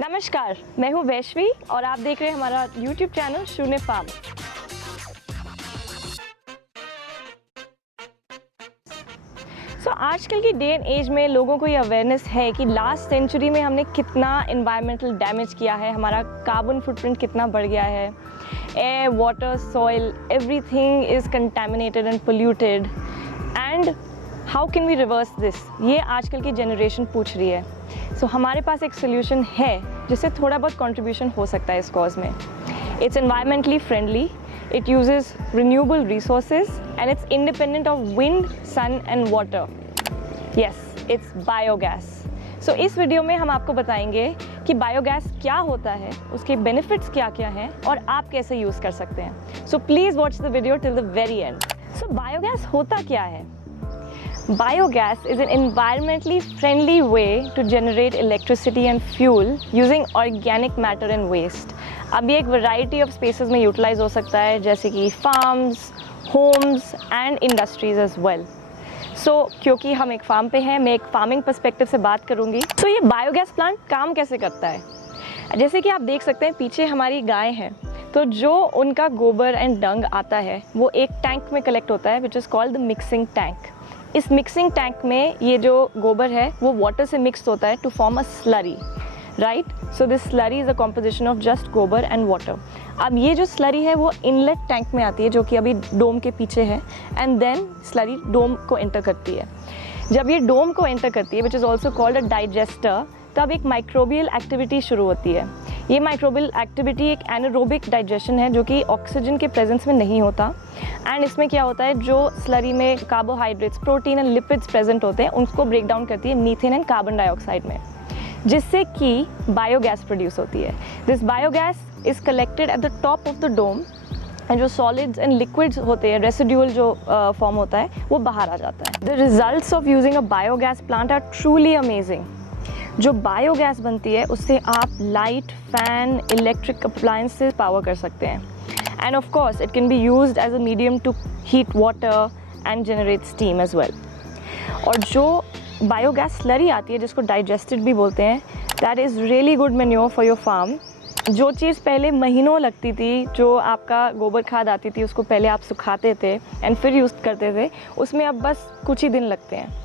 नमस्कार, मैं हूँ वैश्वी और आप देख रहे हैं हमारा YouTube चैनल शून्य फार्म। आजकल की डे एंड एज में लोगों को ये अवेयरनेस है कि लास्ट सेंचुरी में हमने कितना एनवायरमेंटल डैमेज किया है, हमारा कार्बन फुटप्रिंट कितना बढ़ गया है। Air, water, soil, everything is contaminated and polluted and how can we reverse this, ये आजकल की जनरेशन पूछ रही है। हमारे पास एक सोल्यूशन है जिससे थोड़ा बहुत कंट्रीब्यूशन हो सकता है इस कॉज में। It's environmentally friendly, it uses renewable resources and it's independent of wind, sun and water. Yes, it's biogas. So इस वीडियो में हम आपको बताएंगे कि बायोगैस क्या होता है, उसके बेनिफिट्स क्या क्या हैं और आप कैसे यूज़ कर सकते हैं। So please watch the video till the very end. So biogas होता क्या है? Biogas is an environmentally friendly way to generate electricity and fuel using organic matter and waste. अब ये एक वैरायटी ऑफ स्पेसेस में यूटिलाइज हो सकता है, जैसे कि farms, homes and industries as well. क्योंकि हम एक फार्म पे हैं, मैं एक फार्मिंग पर्सपेक्टिव से बात करूँगी। ये बायोगैस प्लांट काम कैसे करता है? जैसे कि आप देख सकते हैं पीछे हमारी गाय हैं, तो जो उनका गोबर एंड डंग आता है वो एक टैंक में कलेक्ट होता है which is called the mixing tank. इस मिक्सिंग टैंक में ये जो गोबर है वो वाटर से मिक्स होता है to form a slurry, right. So this slurry is a composition of just gobar and water. अब ये जो स्लरी है वो इनलेट टैंक में आती है जो कि अभी डोम के पीछे है, एंड देन स्लरी डोम को एंटर करती है। जब ये डोम को एंटर करती है which is also called a digester, तब एक माइक्रोबियल एक्टिविटी शुरू होती है। ये माइक्रोबियल एक्टिविटी एक एनारोबिक डाइजेशन है जो कि ऑक्सीजन के प्रेजेंस में नहीं होता, एंड इसमें क्या होता है, जो स्लरी में carbohydrates, protein and lipids present होते हैं उनको ब्रेक डाउन करती है मीथेन एंड कार्बन डाइऑक्साइड में, जिससे कि बायोगैस प्रोड्यूस होती है। This biogas is collected at the top of the dome and जो सॉलिड्स एंड लिक्विड्स होते हैं, रेसिड्यूअल जो फॉर्म होता है वो बाहर आ जाता है। The results of using a biogas plant are truly amazing. जो बायोगैस बनती है उससे आप light, fan, electric appliances power कर सकते हैं, and of course it can be used as a medium to heat water and generate steam as well. और जो बायोगैस स्लरी आती है जिसको डाइजेस्टेड भी बोलते हैं, that is really good manure for your farm. जो चीज़ पहले महीनों लगती थी, जो आपका गोबर खाद आती थी उसको पहले आप सुखाते थे एंड फिर यूज़ करते थे, उसमें अब बस कुछ ही दिन लगते हैं।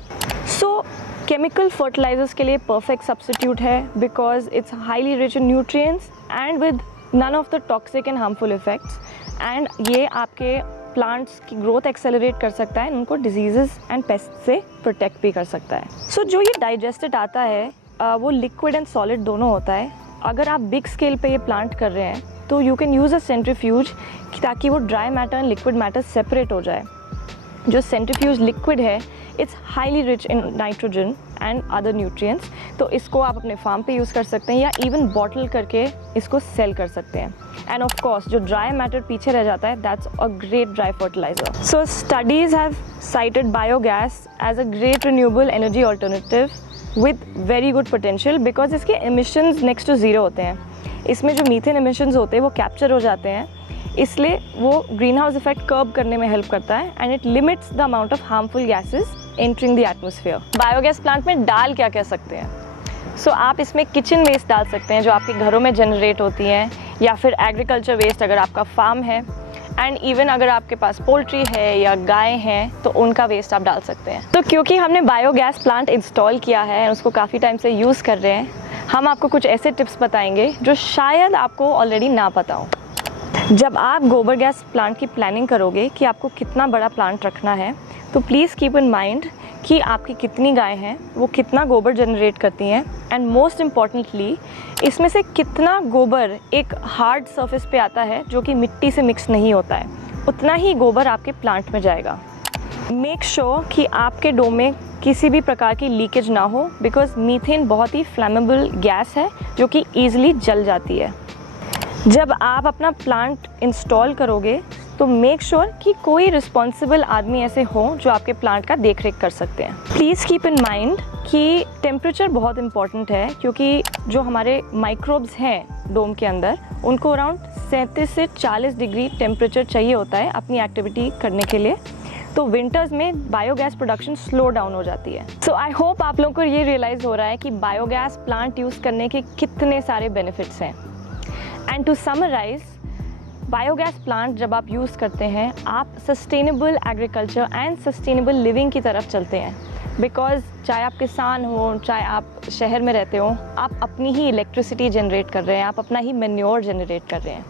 केमिकल फर्टिलाइजर्स के लिए परफेक्ट सब्स्टिट्यूट है because it's highly rich in nutrients and with none of the toxic and harmful effects, and ये आपके प्लांट्स की ग्रोथ एक्सेलरेट कर सकता है, उनको डिजीजेस एंड पेस्ट से प्रोटेक्ट भी कर सकता है। जो ये डाइजेस्टेड आता है वो लिक्विड एंड सॉलिड दोनों होता है। अगर आप बिग स्केल पे ये प्लांट कर रहे हैं तो you can use a centrifuge ताकि वो dry matter and liquid matter separate हो जाए। जो सेंट्रीफ्यूज लिक्विड है it's highly rich in nitrogen and other nutrients, तो इसको आप अपने फार्म पे यूज़ कर सकते हैं या इवन बॉटल करके इसको सेल कर सकते हैं। एंड ऑफ कोर्स जो ड्राई मैटर पीछे रह जाता है that's a great dry fertiliser. So studies have cited biogas as a great renewable energy alternative with very good potential because इसके एमिशंस नेक्स्ट टू ज़ीरो होते हैं। इसमें जो मीथेन एमिशंस होते हैं वो कैप्चर हो जाते हैं, इसलिए वो ग्रीन हाउस इफेक्ट कर्ब करने में हेल्प करता है, and it limits the amount of harmful gases entering the atmosphere. Biogas plant में डाल क्या कह सकते हैं? आप इसमें किचन वेस्ट डाल सकते हैं जो आपके घरों में जनरेट होती हैं, या फिर एग्रीकल्चर वेस्ट अगर आपका फार्म है, एंड इवन अगर आपके पास पोल्ट्री है या गाय हैं तो उनका वेस्ट आप डाल सकते हैं। तो क्योंकि हमने बायोगैस प्लांट इंस्टॉल किया है, उसको काफ़ी टाइम से यूज़ कर रहे हैं, हम आपको कुछ ऐसे टिप्स बताएंगे जो शायद आपको ऑलरेडी ना पता हो। जब आप गोबर गैस प्लांट की प्लानिंग करोगे कि आपको कितना बड़ा प्लांट रखना है, तो प्लीज़ कीप इन माइंड कि आपकी कितनी गाय हैं, वो कितना गोबर जनरेट करती हैं, एंड मोस्ट इम्पॉर्टेंटली इसमें से कितना गोबर एक हार्ड सरफेस पे आता है जो कि मिट्टी से मिक्स नहीं होता है, उतना ही गोबर आपके प्लांट में जाएगा। मेक श्योर कि आपके डोम में किसी भी प्रकार की लीकेज ना हो बिकॉज मीथेन बहुत ही फ्लैमेबल गैस है जो कि ईजिली जल जाती है। जब आप अपना प्लांट इंस्टॉल करोगे तो मेक श्योर कि कोई रिस्पॉन्सिबल आदमी ऐसे हो जो आपके प्लांट का देख रेख कर सकते हैं। प्लीज़ कीप इन माइंड कि टेम्परेचर बहुत इंपॉर्टेंट है क्योंकि जो हमारे माइक्रोब्स हैं डोम के अंदर उनको अराउंड 37 से 40 डिग्री टेम्परेचर चाहिए होता है अपनी एक्टिविटी करने के लिए। तो विंटर्स में बायोगैस प्रोडक्शन स्लो डाउन हो जाती है। सो आई होप आप लोगों को ये रियलाइज़ हो रहा है कि बायोगैस प्लांट यूज़ करने के कितने सारे बेनिफिट्स हैं। And to summarise, biogas plant जब आप यूज़ करते हैं, आप sustainable agriculture and sustainable living की तरफ चलते हैं। बिकॉज चाहे आप किसान हो, चाहे आप शहर में रहते हो, आप अपनी ही इलेक्ट्रिसिटी जनरेट कर रहे हैं, आप अपना ही मैन्योर जनरेट कर रहे हैं।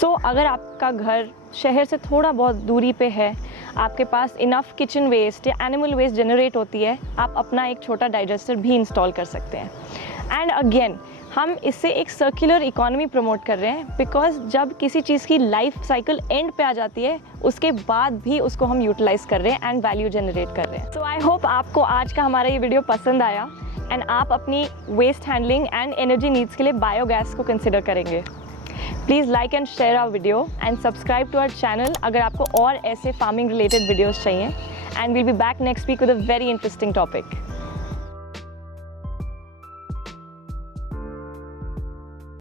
सो अगर आपका घर शहर से थोड़ा बहुत दूरी पे है, आपके पास इनफ किचन वेस्ट या एनिमल वेस्ट जनरेट होती है, आप अपना एक छोटा डाइजेस्टर भी इंस्टॉल कर सकते हैं। एंड अगेन हम इससे एक सर्कुलर इकोनॉमी प्रमोट कर रहे हैं, बिकॉज जब किसी चीज़ की लाइफ साइकिल एंड पे आ जाती है, उसके बाद भी उसको हम यूटिलाइज कर रहे हैं एंड वैल्यू जनरेट कर रहे हैं। सो आई होप आपको आज का हमारा ये वीडियो पसंद आया एंड आप अपनी waste handling and energy needs के लिए बायोगैस को कंसिडर करेंगे। Please like and share our video and subscribe to our channel अगर आपको और ऐसे फार्मिंग रिलेटेड वीडियोज़ चाहिए। And we'll be back next week with a very interesting topic.